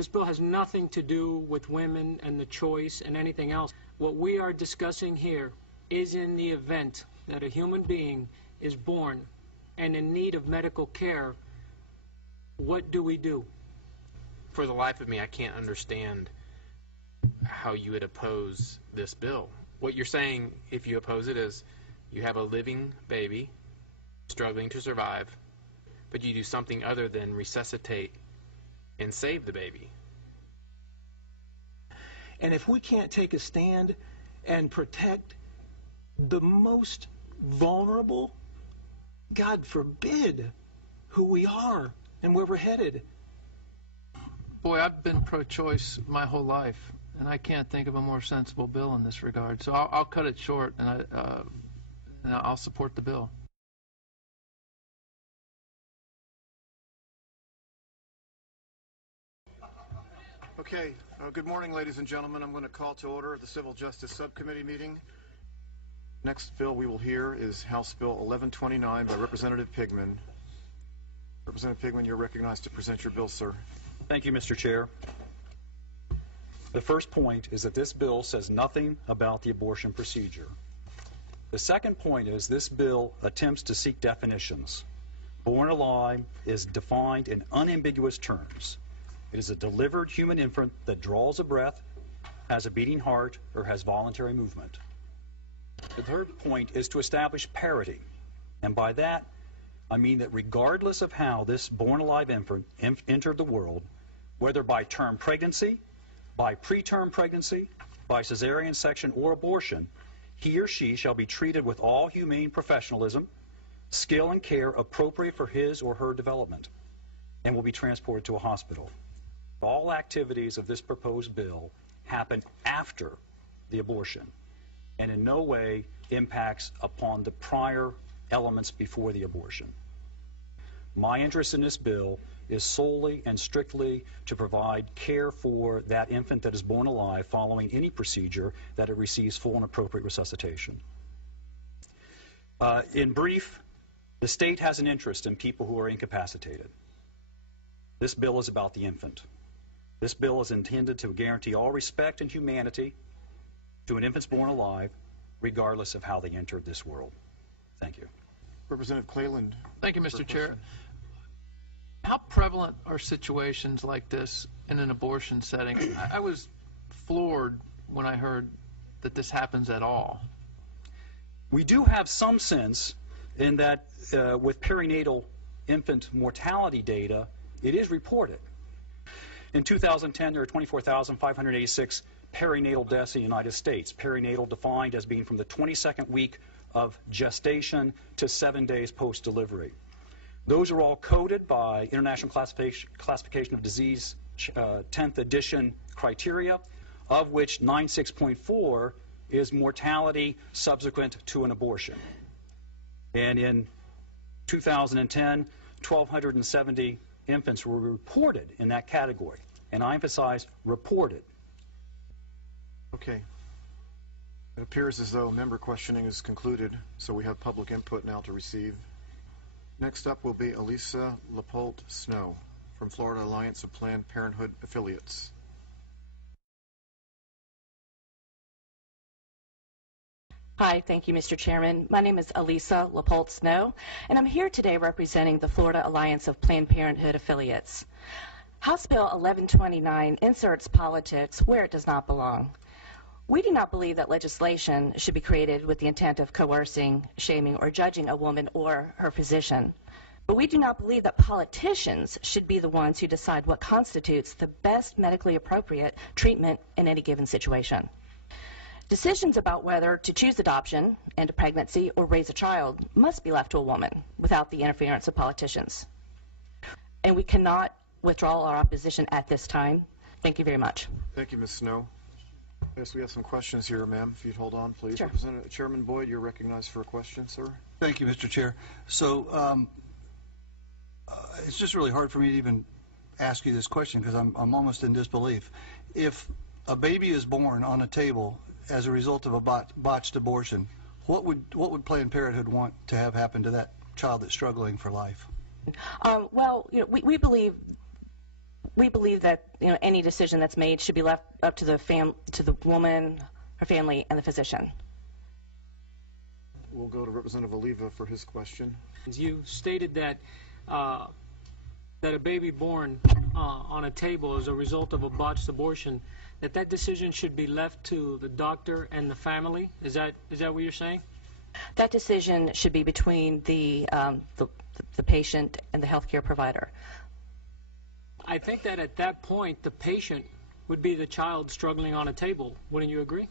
This bill has nothing to do with women and the choice and anything else. What we are discussing here is in the event that a human being is born and in need of medical care, what do we do? For the life of me, I can't understand how you would oppose this bill. What you're saying, if you oppose it, is you have a living baby struggling to survive, but you do something other than resuscitate and save the baby. And if we can't take a stand and protect the most vulnerable, God forbid who we are and where we're headed. Boy, I've been pro-choice my whole life, and I can't think of a more sensible bill in this regard. So I'll cut it short, and I'll support the bill. Okay, good morning, ladies and gentlemen. I'm going to call to order the Civil Justice Subcommittee meeting. Next bill we will hear is House Bill 1129 by Representative Pigman. Representative Pigman, you're recognized to present your bill, sir. Thank you, Mr. Chair. The first point is that this bill says nothing about the abortion procedure. The second point is this bill attempts to seek definitions. Born alive is defined in unambiguous terms. It is a delivered human infant that draws a breath, has a beating heart, or has voluntary movement. The third point is to establish parity, and by that I mean that regardless of how this born alive infant entered the world, whether by term pregnancy, by preterm pregnancy, by cesarean section, or abortion, he or she shall be treated with all humane professionalism, skill, and care appropriate for his or her development, and will be transported to a hospital. All activities of this proposed bill happen after the abortion and in no way impacts upon the prior elements before the abortion. My interest in this bill is solely and strictly to provide care for that infant that is born alive following any procedure that it receives full and appropriate resuscitation. In brief, the state has an interest in people who are incapacitated. This bill is about the infant. This bill is intended to guarantee all respect and humanity to an infant born alive, regardless of how they entered this world. Thank you. Representative Cleland. Thank you, Mr. Chair. How prevalent are situations like this in an abortion setting? I was floored when I heard that this happens at all. We do have some sense in that with perinatal infant mortality data, it is reported. In 2010, there were 24,586 perinatal deaths in the United States. Perinatal defined as being from the 22nd week of gestation to 7 days post-delivery. Those are all coded by International Classification of Disease 10th edition criteria, of which 96.4 is mortality subsequent to an abortion. And in 2010, 1,270 infants were reported in that category. And I emphasize reported. Okay. It appears as though member questioning is concluded, so we have public input now to receive. Next up will be Elisa Lapolt Snow from Florida Alliance of Planned Parenthood Affiliates. Hi, thank you, Mr. Chairman. My name is Elisa Lapolt Snow, and I'm here today representing the Florida Alliance of Planned Parenthood Affiliates. House Bill 1129 inserts politics where it does not belong. We do not believe that legislation should be created with the intent of coercing, shaming, or judging a woman or her physician. But we do not believe that politicians should be the ones who decide what constitutes the best medically appropriate treatment in any given situation. Decisions about whether to choose adoption, end a pregnancy, or raise a child must be left to a woman without the interference of politicians. And we cannot withdraw our opposition at this time. Thank you very much. Thank you, Ms. Snow. Yes, we have some questions here, ma'am. If you'd hold on, please. Sure. Representative Chairman Boyd, you're recognized for a question, sir. Thank you, Mr. Chair. So it's just really hard for me to even ask you this question because I'm almost in disbelief. If a baby is born on a table as a result of a botched abortion, what would Planned Parenthood want to have happen to that child that's struggling for life? Well, we believe We believe that any decision that's made should be left up to the woman, her family, and the physician. We'll go to Representative Oliva for his question. You stated that that a baby born on a table as a result of a botched abortion, that decision should be left to the doctor and the family. Is that what you're saying? That decision should be between the patient and the healthcare provider. I think that at that point, the patient would be the child struggling on a table. Wouldn't you agree?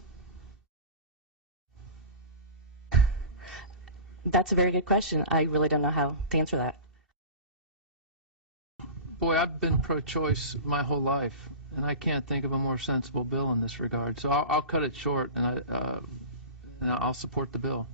That's a very good question. I really don't know how to answer that. Boy, I've been pro-choice my whole life, and I can't think of a more sensible bill in this regard. So I'll cut it short, and I'll support the bill.